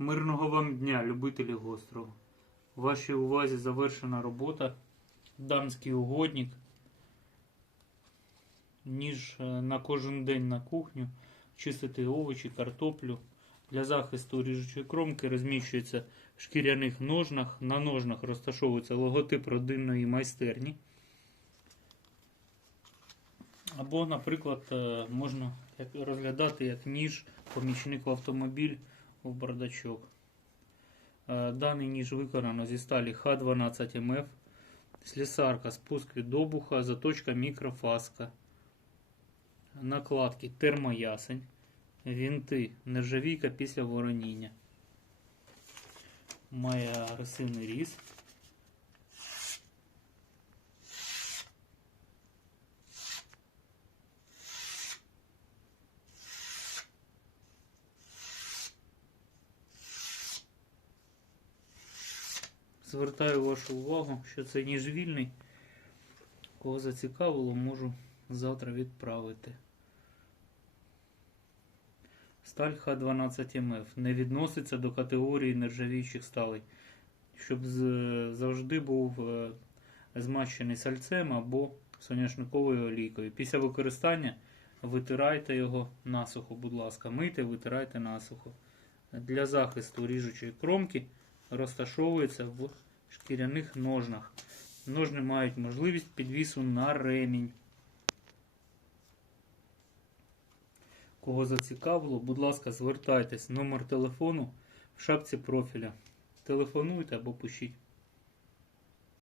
Мирного вам дня, любителі гострого. У вашій увазі завершена робота. Дамський угодник. Ніж е, на кожен день на кухню. Чистити овочі, картоплю. Для захисту ріжучої кромки розміщується в шкіряних ножнах. На ножнах розташовується логотип родинної майстерні. Або, наприклад, е, можна розглядати як ніж помічник в автомобіль в бардачок. Е, Даний ніж виконано зі сталі Х12МФ, слісарка, спуск від обуха, заточка мікрофаска, накладки термоясень, вінти, нержавійка після вороніння. Має агресивний різ. Звертаю вашу увагу, що це ніж вільний. Кого зацікавило, можу завтра відправити. Сталь Х12МФ не відноситься до категорії нержавіючих сталей, щоб завжди був е, змащений сальцем або соняшниковою олійкою. Після використання витирайте його насухо, будь ласка, мийте, витирайте насухо. Для захисту ріжучої кромки розташовується в шкіряних ножнах. Ножни мають можливість підвісу на ремінь. Кого зацікавило, будь ласка, звертайтесь. Номер телефону в шапці профіля. Телефонуйте або пишіть.